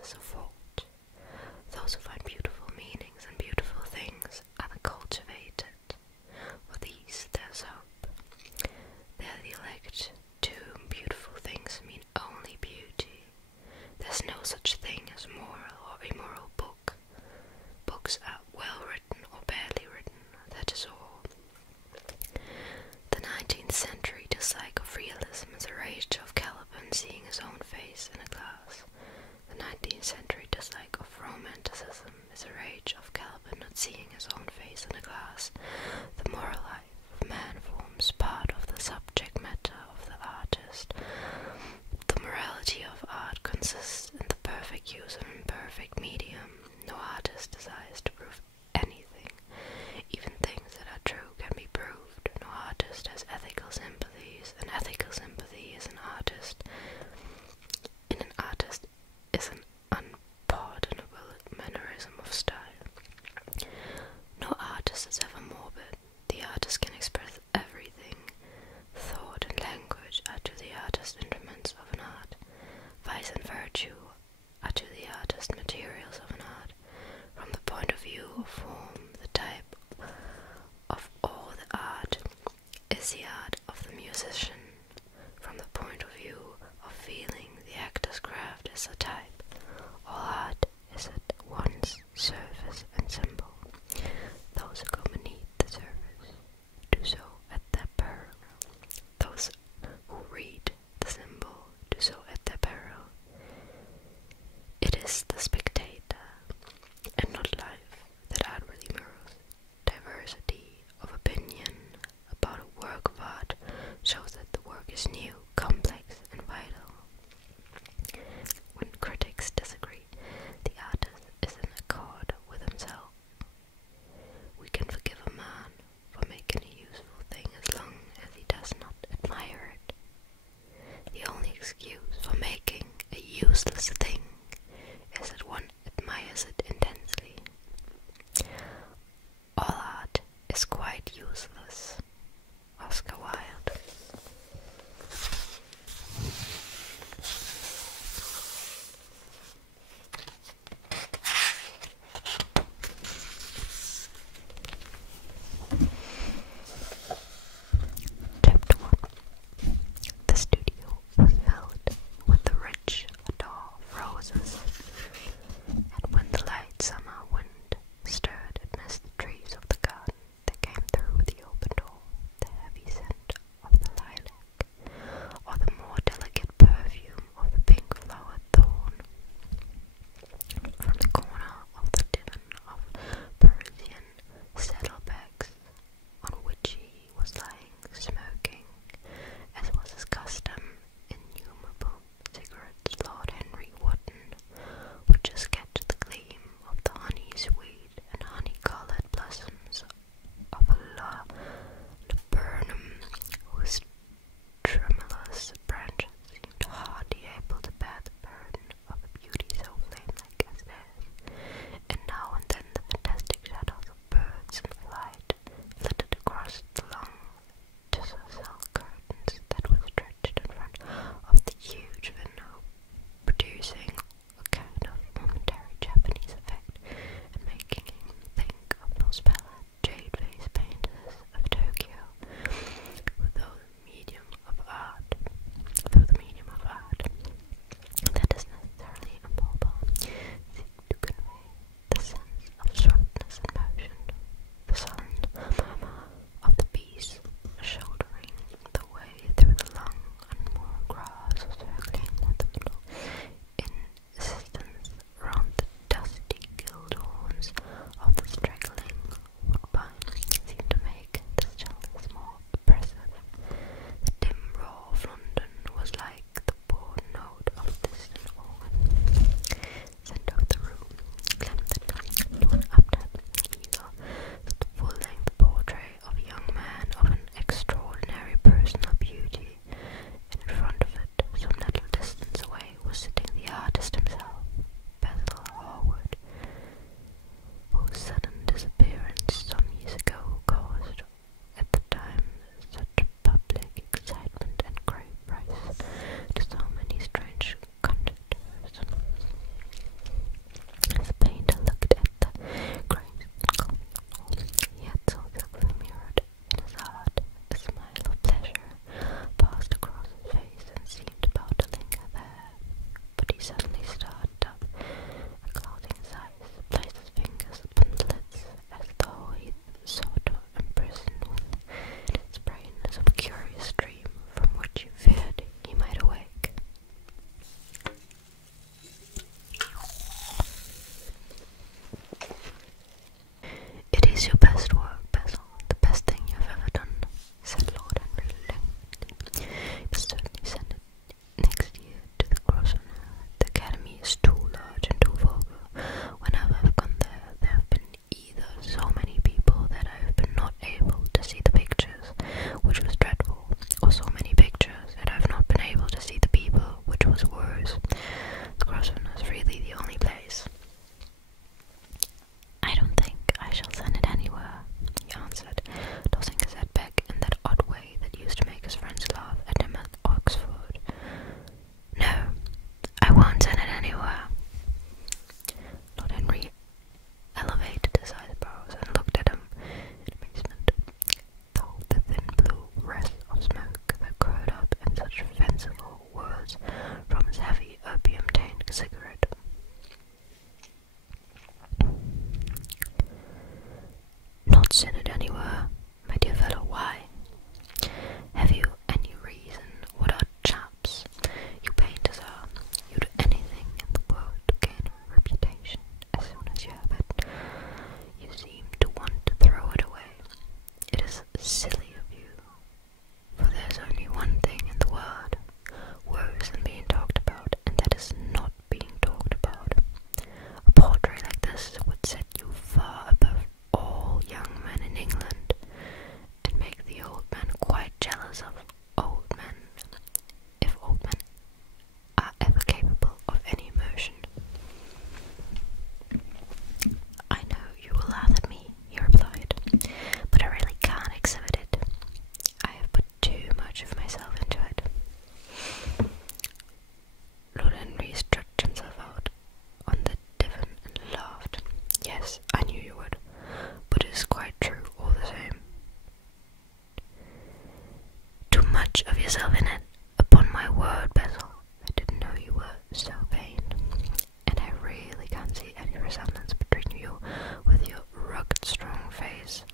possess a fault. Those who find beautiful meanings and beautiful things are the cultivated. For these there's hope. They are the elect, to whom beautiful things mean only beauty. There's no such thing as moral or immoral book. Books are well written or badly written, that is all. The 19th century dislike of realism is a rage of Caliban seeing his own face in a glass. The 19th century dislike of romanticism is a rage of Caliban not seeing his own face in a glass. The moral life of man forms part of the subject matter of the artist. The morality of art consists in the perfect use of an imperfect medium. No artist desires to prove anything. Even things that are true can be proved. No artist has ethical sympathies. An ethical sympathy is an artist. In an artist is an unpardonable mannerism of style. No artist is ever morbid. The artist can express everything. Thought and language are to the artist instruments of an art. Vice and virtue are to the artist materials of an art. From the point of view of form, the type of all the art is the art of the musician. From the point of view of feeling, the actor's craft is a type. All art is at once surface and symbol. Those who go beneath the surface do so at their peril. Those who read the symbol do so at their peril. It is the spectator, and not life, that outwardly mirrors. Diversity of opinion about a work of art shows that the work is new, complex, and vital. When critics disagree, the artist is in accord with himself. We can forgive a man for making a useful thing as long as he does not admire it. The only excuse for making a useless thing is that one anywhere, my dear fellow, why? Have you any reason? What are chaps? You painters are. You do anything in the world to gain a reputation. As soon as you have it, you seem to want to throw it away. It is silly of you, for there's only one thing in the world worse than being talked about, and that is not being talked about. A portrait like this would set you far above all young men in England, and make the old men quite jealous of old men, if old men are ever capable of any emotion. I know you will laugh at me, he replied, but I really can't exhibit it. I have put too much of myself into it. Lord Henry stretched himself out on the divan and laughed. Yes, I knew you would, but it is quite true all the same. Too much of yourself in it, upon my word, Basil. I didn't know you were so vain, and I really can't see any resemblance between you with your rugged, strong face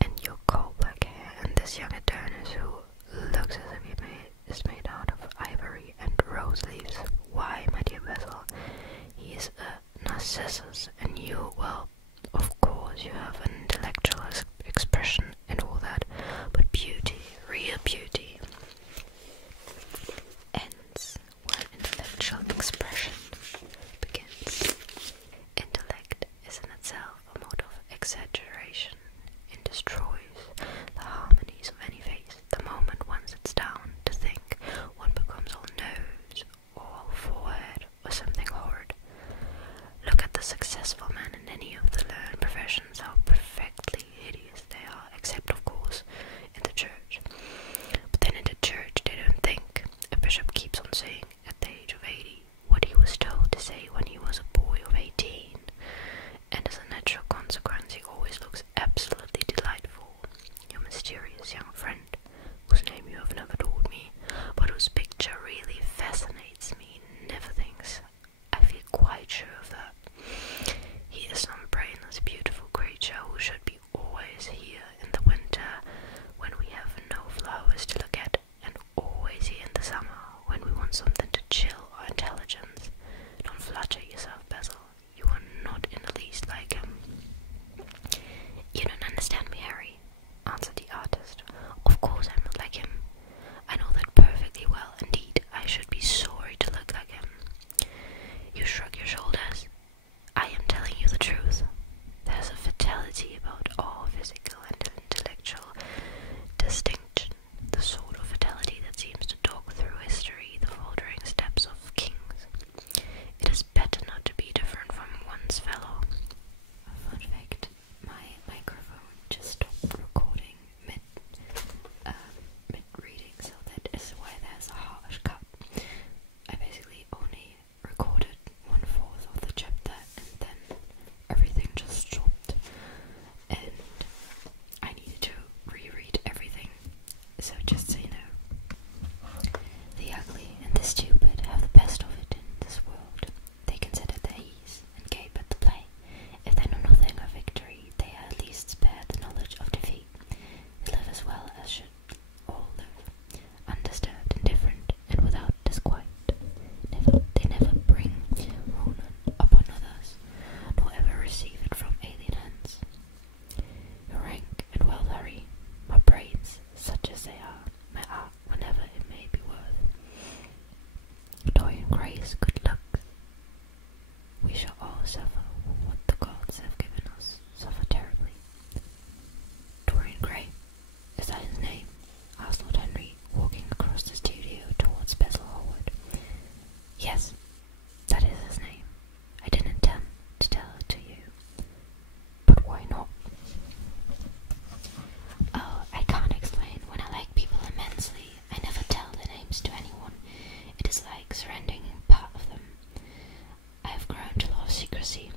and your coal black hair, and this young Adonis who looks as if he is made out of ivory and rose leaves. Why, my dear Basil, he is a Narcissus, and you, well, of course you have an intellectual expression and all that, but beauty, real beauty, ends where intellectual expression begins. Intellect is in itself a mode of exaggeration. It destroys the harmonies of any face. The moment one sits down to think, one becomes all nose or all forehead or something horrid. Look at the successful men in any of the learned professions, how perfectly hideous they are, except of course in the church. But then in the church they don't think. A bishop keeps on saying at the age of 80 what he was told to say when he was a boy of 18, and as a natural consequence he always looks absolutely delightful. Your mysterious young friend, whose name you have never told me, but whose picture really fascinates me, never thinks. I feel quite sure of that. He is some brainless, beautiful creature who should be always here in the winter when we have no flowers to look at, and always here in the summer when we want something to chill our intelligence. Don't flatter yourself, Basil. You are not in the least like him. You don't understand me, Harry, answered the artist. Of course I'm not like him. I know that perfectly well. Indeed, I should be sorry to look like him. You shrug your shoulders. I am telling you the truth. There's a fatality about all physical and intellectual distinction, the sort of fatality that seems to dog through history the faltering steps of kings. It is better not to be different from one's fellow. Fun fact, my microphone just stopped recording mid reading, so that is why there's a harsh cut. I basically only recorded 1/4 of the chapter, and then everything just stopped, and I needed to reread everything. So just so you know, the ugly and the stupid have the best of it in this world. They can sit at their ease and gape at the play. If they know nothing of victory, they are at least spared the knowledge of defeat. They live as well as should all live, undisturbed, indifferent, and without disquiet. They never bring ruin upon others, nor ever receive it from alien hands. Your rank and wealth, Harry, my brains, such as they are, my art, whenever it may be worth. Dorian Gray's good luck. We shall all suffer what the gods have given us, suffer terribly. Dorian Gray, is that his name? Asked Lord Henry, walking across the studio towards Basil Hallward. Yes, that is his name. I didn't intend to tell it to you. But why not? Oh, I can't explain. When I like people immensely, I never tell their names to anyone. It is like surrendering part of them. I have grown to love secrecy.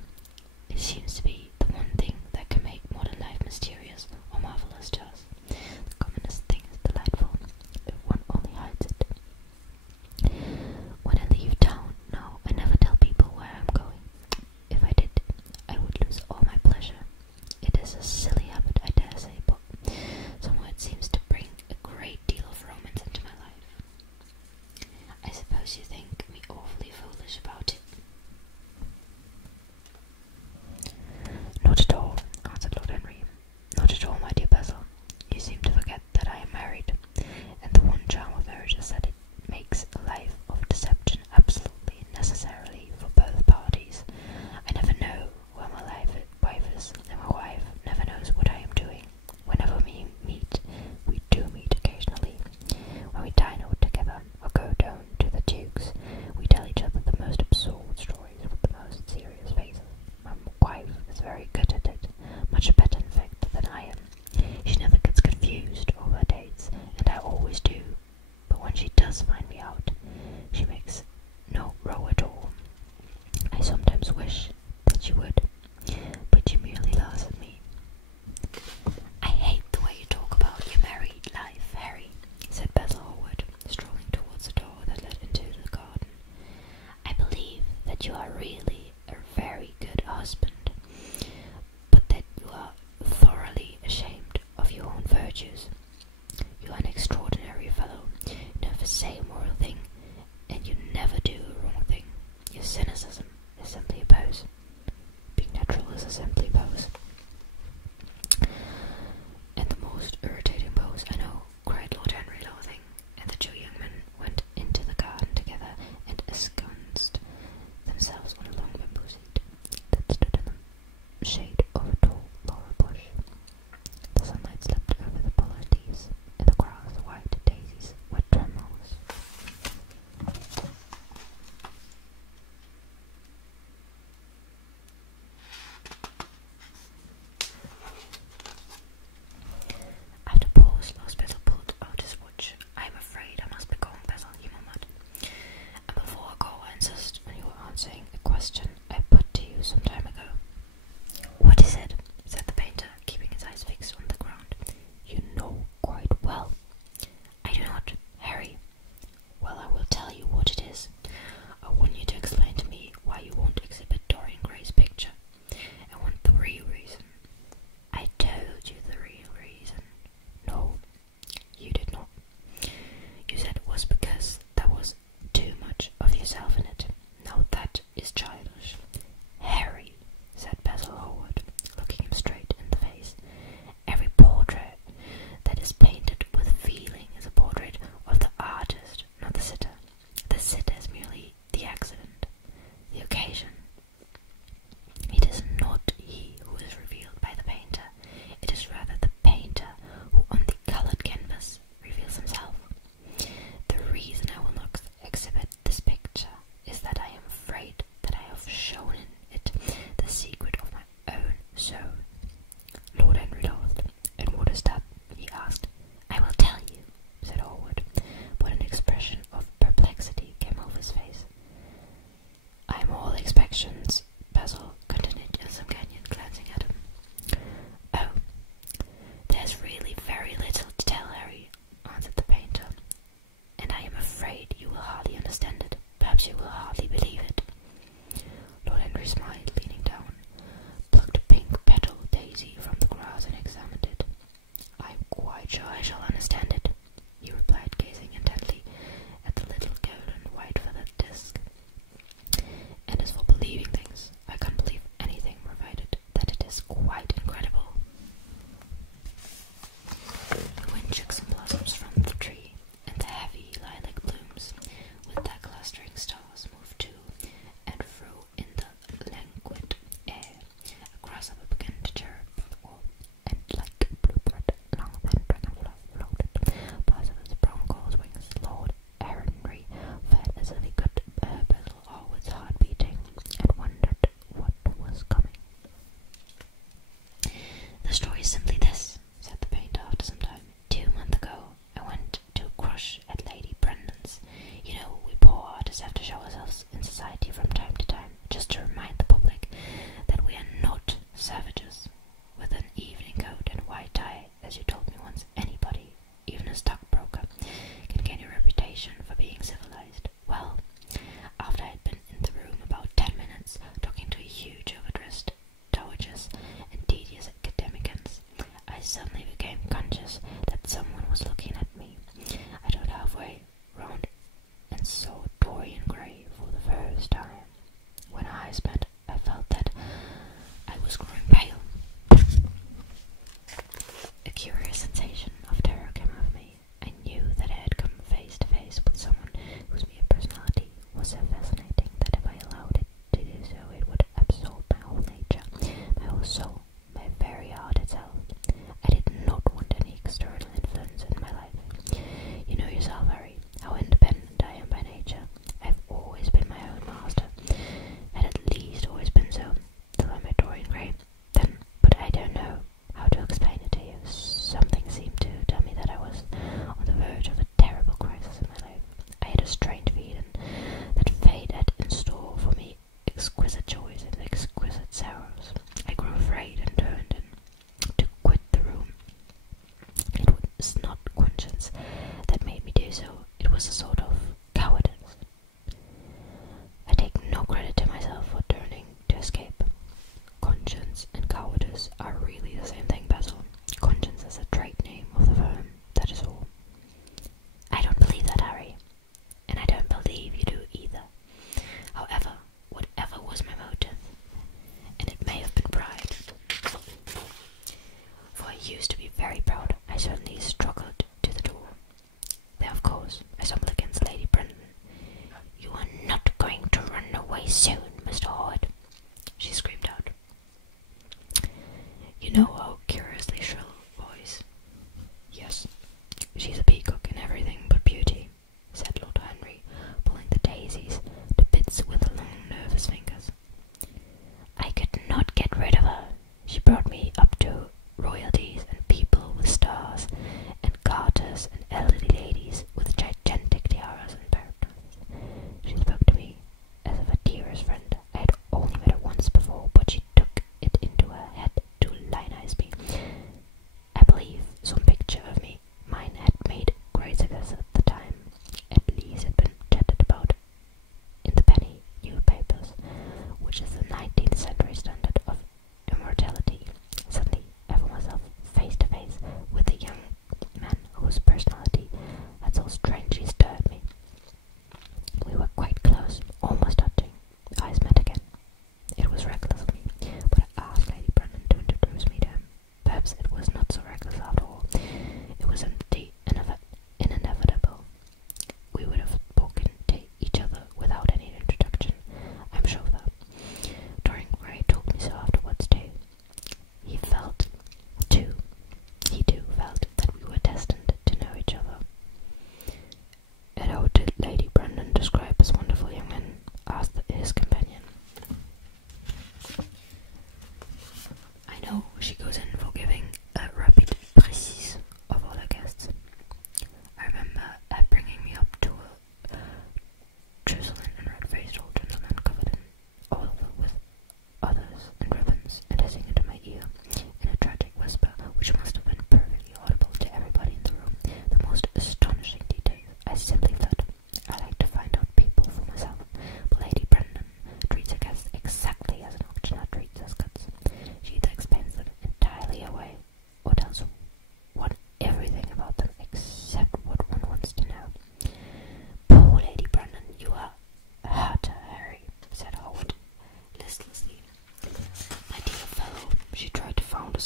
are really a very good husband, but that you are thoroughly ashamed of your own virtues. You are an extraordinary fellow. You never say a moral thing, and you never do a wrong thing. Your cynicism is simply a pose. Being natural is a simply pose. And the most irritating pose I know, cried Lord Henry, laughing, and the two young men went into the garden together and ensconced themselves on a long bamboo seat that stood in the shade of a tall laurel bush. The sunlight slipped over the pollard leaves, and the grass, white daisies, wet trembles. After a pause, Lord Basil pulled out his watch. "I am afraid I must be going, Basil," he murmured. "And before I go, I insist on your answering a question I put to you some time ago." "What is it?" said the painter, keeping his eyes fixed on the ground. "You know quite well." "I do not, Harry." "Well, I will tell you what it is. I want you to explain to me why you won't exhibit Dorian Gray's picture. I want the real reason." "I told you the real reason." "No, you did not. You said it was because there was too much of yourself in it. Now that is childish.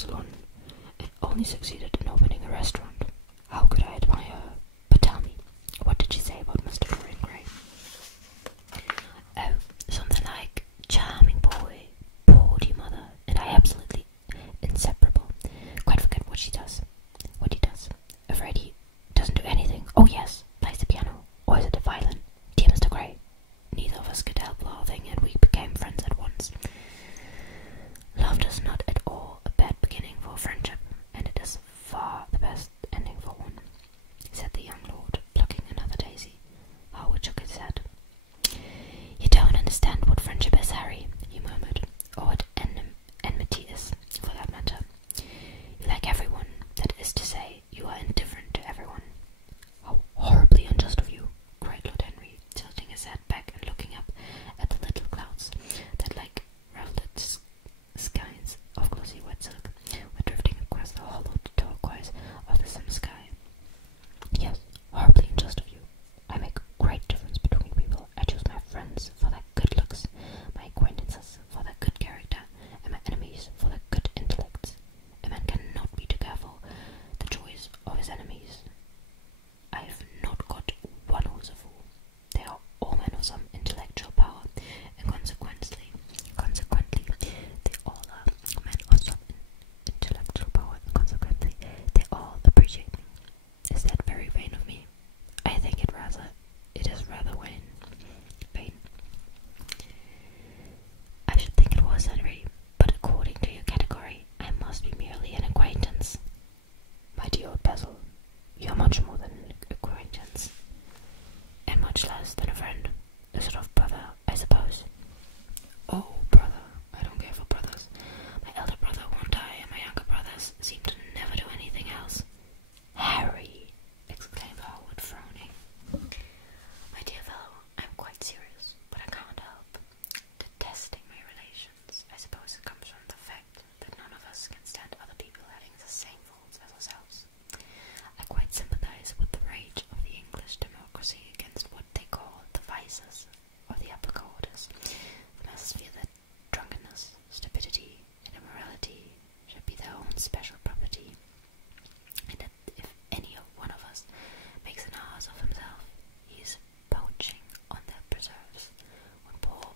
Barcelona and only succeeded in opening a restaurant. How could I admire her? But tell me, what did she say about Mr. Dorian Gray? Oh, something like, charming boy, poor dear mother, and I absolutely inseparable. Quite forget what she does. What he does. Afraid he doesn't do anything. Oh yes, plays the piano. Or is it the violin? Dear Mr. Gray. Neither of us could help laughing, and we became friends at once. Laughter's not at all a bad beginning for a friendship, and it is far the best ending for one, said the young lord, plucking another daisy. Howard shook his head. You don't understand what friendship is, Harry, he murmured, or what enmity is, for that matter. You like everyone, that is to say, you are indifferent to everyone. How horribly unjust of you, cried Lord Henry, tilting his head back and looking up at the little clouds that, like ruffled skeins of glossy white silk, were drifting across the hollowed turquoise of the summer sky. Yes, horribly unjust of you. I make great difference between people. I choose my friends for their good looks, my acquaintances for their good character, and my enemies for their good intellects. A man cannot be too careful the joys of his enemies. I have not got one who's a fool. They are all men of some intellectual power, and consequently, they all are men of some intellectual power, and consequently, they all appreciate me. Is that very vain of me? I think it is rather vain. I should think it was, Henry, but according to your category, I must be merely an acquaintance. My dear old Basil, you are much more than an acquaintance, and much less than a friend, a sort of brother, I suppose. Oh, brother, I don't care for brothers. My elder brother won't die, and my younger brothers seem to never do anything else. Harry, exclaimed Howard, frowning. My dear fellow, I'm quite serious, but I can't help detesting my relations. I suppose it comes from the fact that none of us can stand other people having the same faults as ourselves. I quite sympathize with the rage of the English democracy against what they call the vices of the upper quarters. The masses feel that drunkenness, stupidity, and immorality should be their own special property, and that if any one of us makes an ass of himself, he is poaching on their preserves. When poor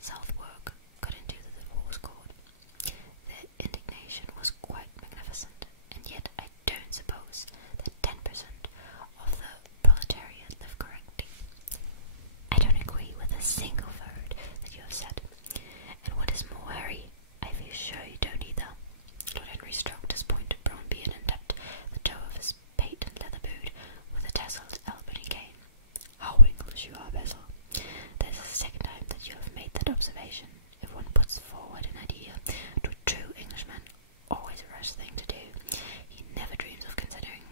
Southwark got into the divorce court, their indignation was quite magnificent, and yet I don't suppose that 10% of the proletariat live correctly. I don't agree with a single word that you have said, and what is more, Harry, I feel sure you don't either. Lord Henry stroked his pointed brown beard and tapped the toe of his patent leather boot with a tasseled Albany cane. How English you are, Basil. That is the second time that you have made that observation. If one puts forward an idea to a true Englishman, always a rash thing to do. He never dreams of considering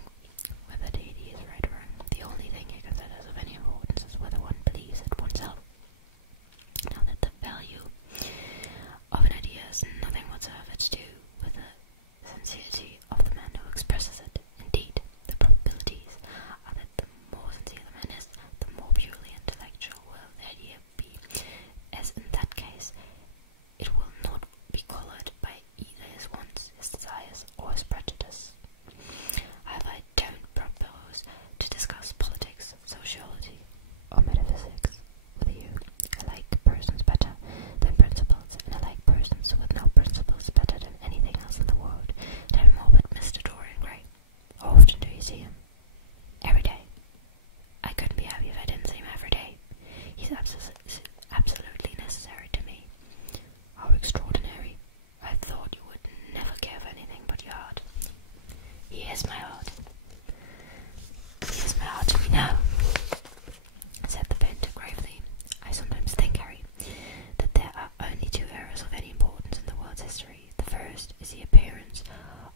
whether the idea is right or wrong. The only thing he considers of any importance is whether one believes it oneself. Now that the value of an idea has nothing whatsoever to do with the sincerity of the man who expresses it. Indeed, the probabilities are that the more sincere the man is, the more purely intellectual will the idea be, as in that case it will not be coloured by either his wants, his desires, or his prejudice. However, I don't propose to discuss politics, sociology, or metaphysics with you. I like persons better than principles, and I like persons with no principles better than anything else in the world. Tell me more about Mr. Dorian Gray. How often do you see him? Every day. I couldn't be happy if I didn't see him every day. He's absolutely necessary to me. How extraordinary. I thought you would never care for anything but your heart. He is my heart. He is my heart to me now, said the painter gravely. I sometimes think, Harry, that there are only two eras of any importance in the world's history. The first is the appearance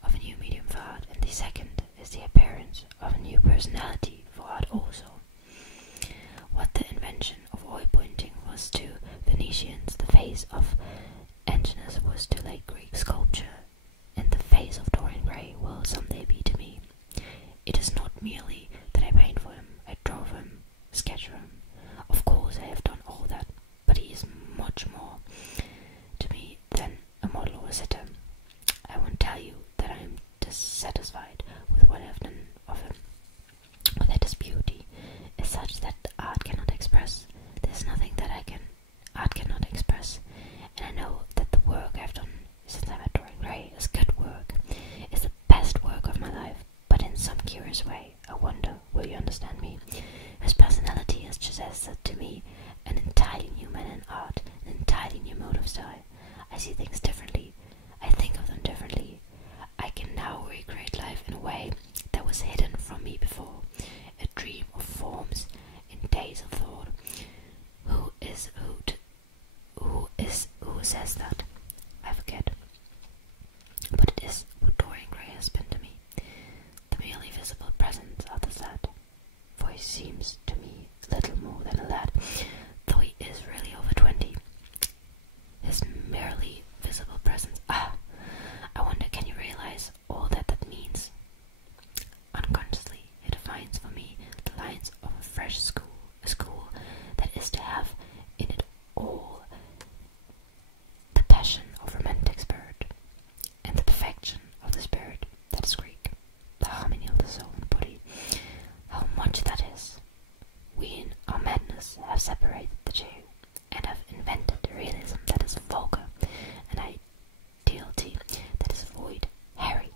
of a new medium for art, and the second is the appearance of a new personality for art also. What the invention of oil painting was to Venetians, the face of Antinous was to late Greek sculpture, and the face of Dorian Gray will someday be to me. It is not merely that I paint for him, I draw for him, sketch for him. Of course I have done all that, but he is much more to me than a model or a sitter. I won't tell you that? I forget. But it is what Dorian Gray has been to me. The merely visible presence of the lad. For he seems to me little more than a lad, though he is really over 20. His merely visible presence. I wonder, can you realize all that that means? Unconsciously, it defines for me the lines of a fresh school, a school that is to have in it all the passion of romantic spirit, and the perfection of the spirit that is Greek, the harmony of the soul and body. How much that is! We in our madness have separated the two, and have invented a realism that is vulgar, an ideality that is void. Harry,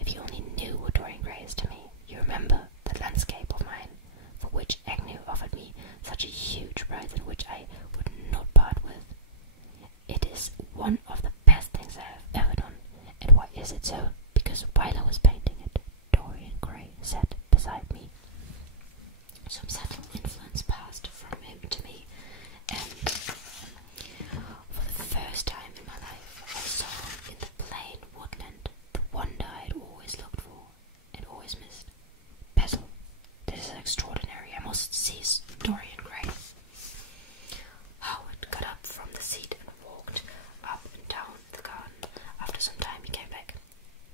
if you only knew what Dorian Gray is to me, you remember that landscape of mine, for which Agnew offered me such a huge prize and which I would not part with. It is one of the best things I have ever done. And why is it so? Because while I was painting it, Dorian Gray sat beside me. Some subtle influence passed from him to me, and for the first time in my life I saw in the plain woodland the wonder I had always looked for and always missed. Basil, this is extraordinary. I must seize Dorian Gray. Howard got up from the seat and walked up and down the garden. After some time he came back.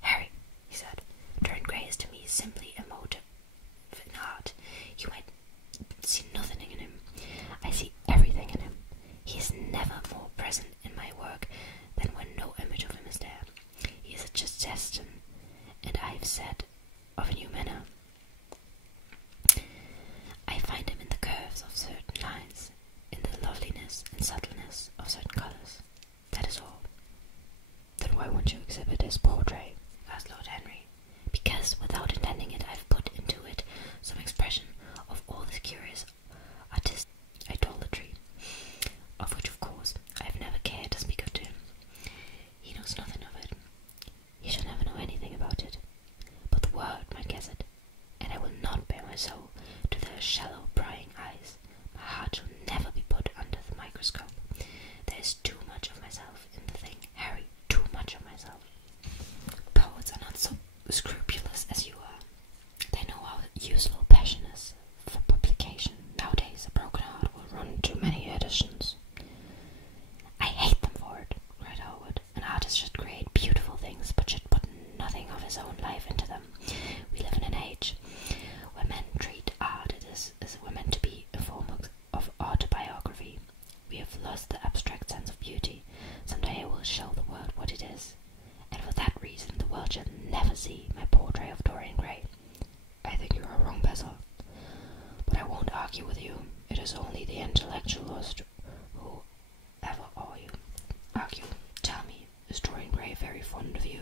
Harry, he said, Dorian Gray is to me simply a motive in art. You might see nothing in him. I see everything in him. He is never more present in my work than when no image of him is there. He is a suggestion, and I have said of a new manner. I find him in the curves of certain lines, in the loveliness and subtleness of certain colours. That is all. Then why won't you exhibit his portrait? Asked Lord Henry. Because, without intending it, I've put into it some expression of all this curious artistic idolatry, of which, of course, I have never cared to speak of to him. He knows nothing of it. He shall never know anything about it. But the world might guess it, and I will not bare my soul to their shallow, prying eyes. My heart shall never be put under the microscope. There is too much of myself in the thing, Harry, too much of myself. Poets are not so scrupulous as you are. They know how useful passion is for publication. Nowadays, a broken heart will run too many editions. I hate them for it, cried Howard. An artist should create beautiful things, but should put nothing of his own life into them. We live in an age where men treat art as we're meant to be a form of autobiography. We have lost the abstract sense of beauty. Someday I will show the world what it is, and for that reason the world shall never see my portrait of Dorian Gray. I think you are wrong, Basil, but I won't argue with you. It is only the intellectualist who ever argue. Tell me, is Dorian Gray very fond of you?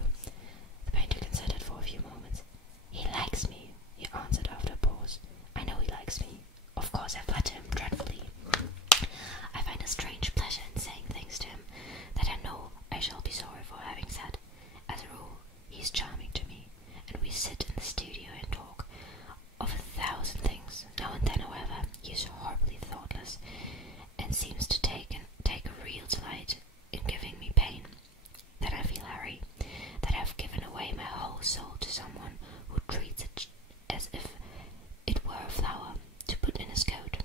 The painter considered for a few moments. He likes me, he answered after a pause. I know he likes me. Of course I flatter him dreadfully. I find a strange pleasure in saying things to him that I know I shall be sorry for having said. As a rule, he is charming to me, and we sit in the studio and talk of 1,000 things. Now and then, however, he is horribly thoughtless, and seems to take a real delight in giving me pain. Then I feel, Harry, that I have given away my whole soul to someone who treats it as if it were a flower to put in his coat.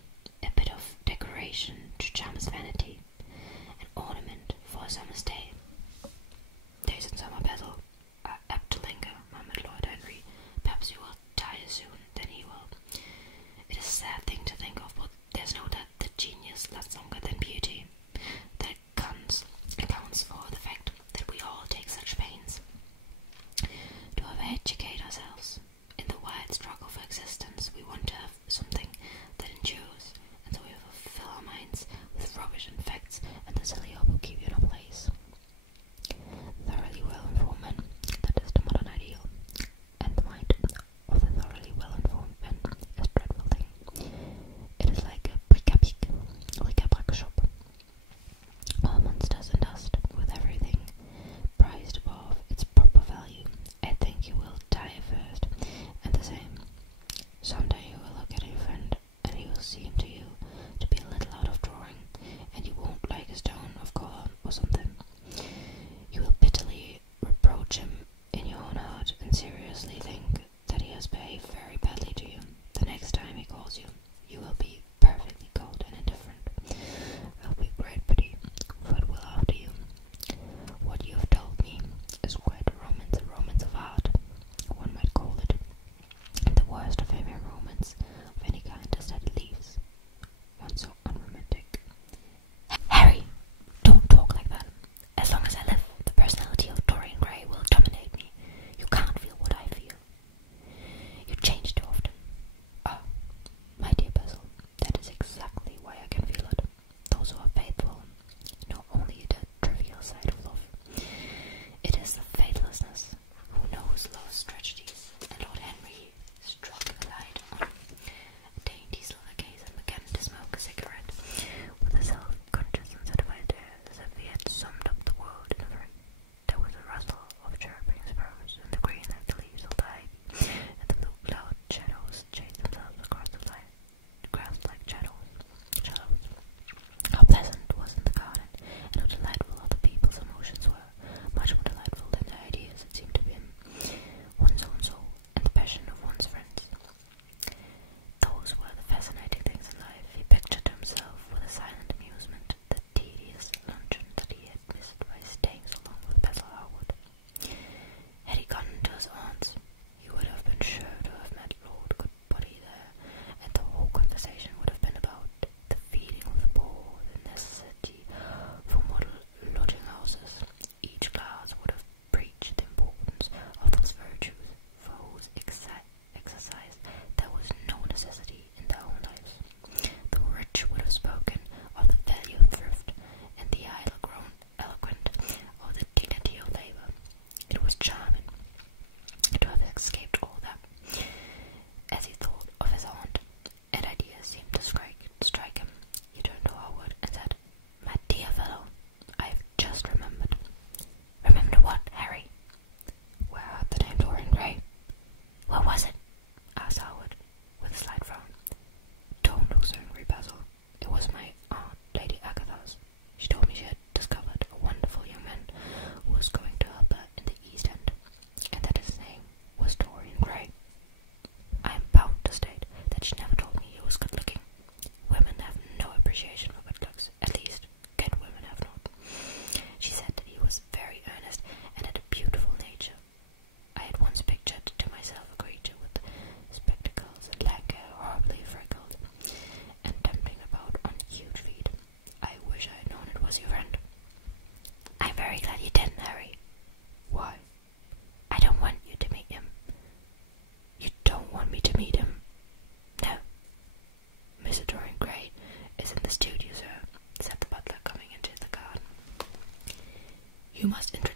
You must introduce